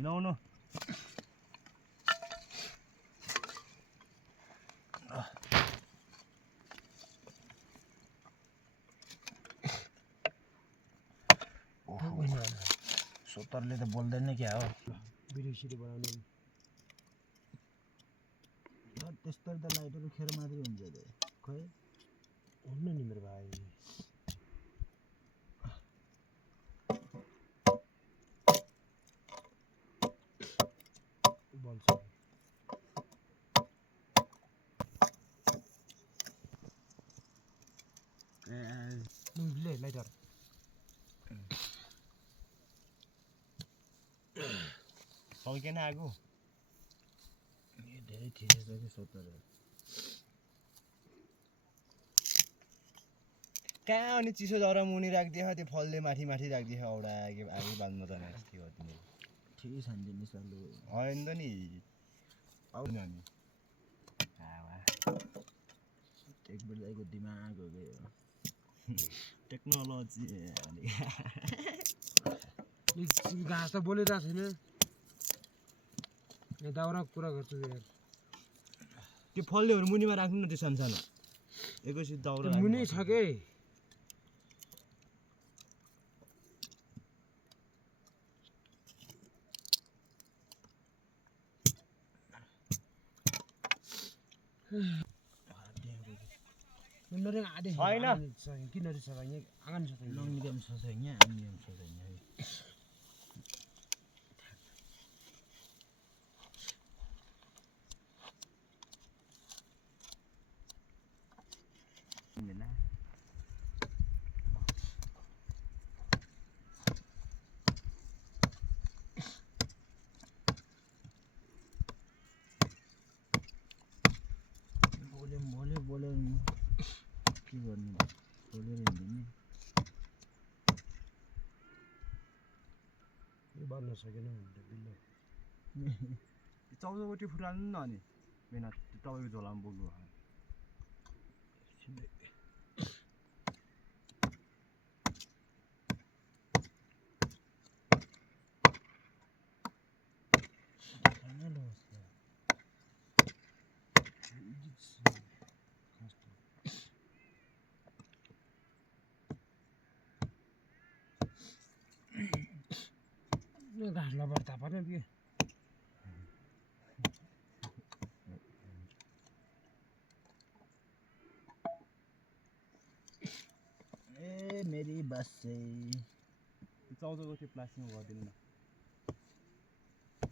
हिँडाउनु सोतरले त बोल्दैन क्या हो भिडियो सिडियो बनाउने त्यस्तो त लाइटहरू खेर मात्रै हुन्छ त खोइ हुन्न नि मेरो भाइ बल्छ ले लाइटर सकेन आगो धेरै थिएछ कि सोतर कहाँ अनि चिसो जरा मुनि राखिदिएछ त्यो फलले माथि माथि राखिदिएछ औडा आगै बाल्नु त के हो तिमी ठिकै छ नि तिमी सल्लु होइन त नि आउनु अनि टेकबिर दाइको दिमाग हो के टेक्नोलोजी घाँस त बोलिरहेको छैन यहाँ दाउरा कुरा गर्छु यार त्यो फललेहरू मुनिमा राख्नु न त्यो सानसानो एकैचोटि दाउरा मुनि छ के Bener yang ada. Ayna. Kita dari sarangnya angan sarangnya. Long medium sarangnya, medium sarangnya. Inilah. Boleh. के गर्नु खोलेर हिँड्ने यो बाल्न सकेन भने बिल्लो 14 गोटी फुटाल्नु न अनि मेहनत तपाईको झोलामा बोल्नु भयो घाँस लबर थापा न के ए मेरी बस चाहिँ 14 गोटी प्लास्टिकमा गरिदिनु न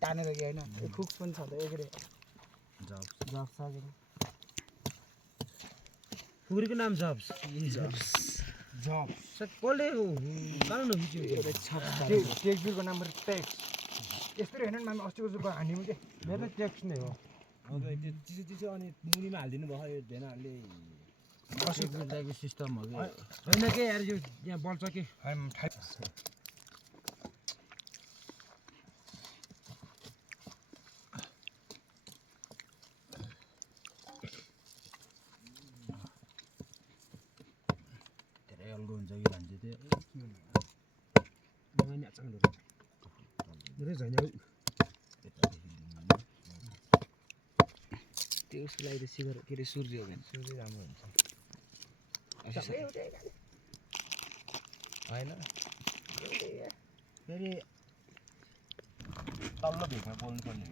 तानेर के हैन एक खुक पनि छ त एकरे जब्स छ के खुकुरीको नाम जब्स सर कसले गाउँ न भिडियो टेक्सबिलको नम्बर टेक्स यस्तै हैन मामा अस्तिको जुको हानिम के मेरो टेक्स नै हो अब त्यो चिसो अनि मुनिमा हाल्दिनु भयो यो धेनाले अस्तिको सिस्टम हो के हैन के यार यो यहाँ बल्छ के हुन्छ कि भन्छ त्यो मैले अचानक धेरै छैन त्यो उसलाई त सिगर के रे सूर्य हो भने सूर्य राम्रो हुन्छ हैन फेरि तल्लो भेगमा बोल्नु पर्ने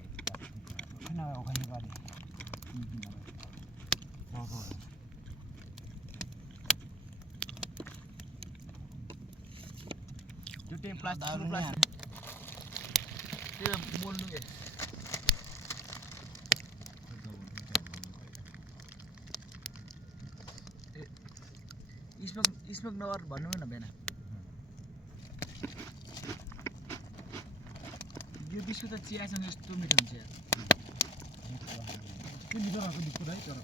किन ओखाइ गरे त्यो टेम प्लास्टिक त्यो बोल्नु के स्मोक नगर भन्नु न बेना यो बिस्कुट त चियासँग यस्तो मिठो हुन्छ यार के मिठो भएको बिस्कुट है तर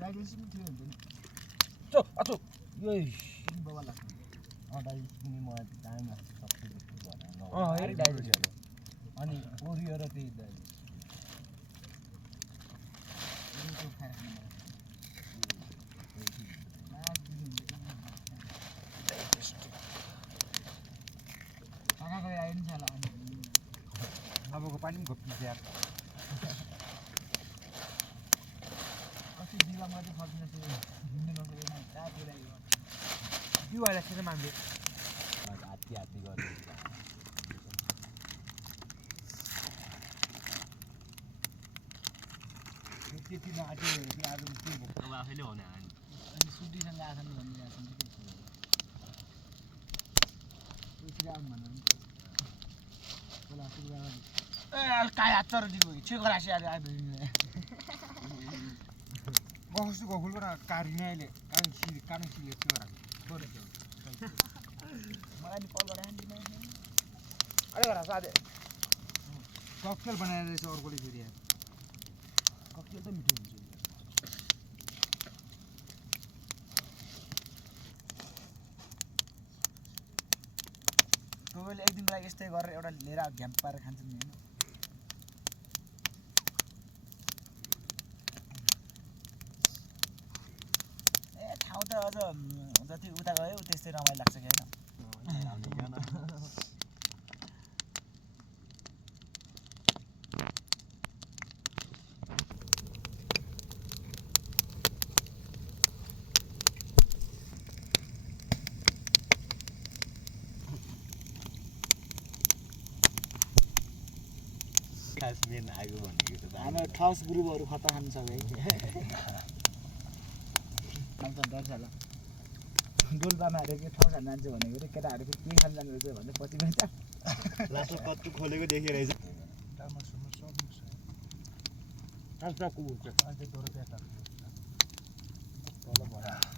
डाइजेसन पनि थियो हुन्छ नि अचो यो बाबा लाग्छ डाइजेसन मलाई दामी लाग्छ सबै बिस्कुट भनेर डाइजेसन अनि ओरियो र त्यही डाइजेसन आएको आयो नि साला अबको पानी पनि घोप्टिन्छ यार अस्ति दिवामा चाहिँ फर्किन चाहिँ हिँड्नु नसकेन कहाँ पुऱ्यायो दिवालाई चाहिँ मान्छे हात्ती हात्ती गर्नु त्यति नआँट्यो भने चाहिँ आज के भयो अब आफैले हुने अनि सुटीसँग आछन् भनिरहेको छन् कि आउनु भन्नु ए काय हात चरदिको छे गरासी आले आइदिनु गफुसु गफुल पनि कारिने अहिले कानुन सिले के गराएको मलाई नि कल गराएन दिनु अरे गरा सादे ककटेल बनाएर रहेछ अर्कोले फेरि यार ककटेल त मिठो हुन्छ तपाईँले एक दिनको लागि यस्तै गरेर एउटा लिएर घ्याम्प पारेर खान्छन् नि होइन ए ठाउँ त अझ जति उता गयो त्यस्तै रमाइलो लाग्छ कि होइन खास मेन आगो भनेको त हाम्रो खास ग्रुपहरू खतरा खानु छ भाइ अन्त डर छ ल डोल्पामा हेरेर के ठाउँ खान जान्छ भनेको रे केटाहरू फेरि के खान जानु रहेछ भने पछि भन्छ लास्टमा कत्तु खोलेको देखिरहेछ आज को हुन्छ आज दोरो बेटा तल भरा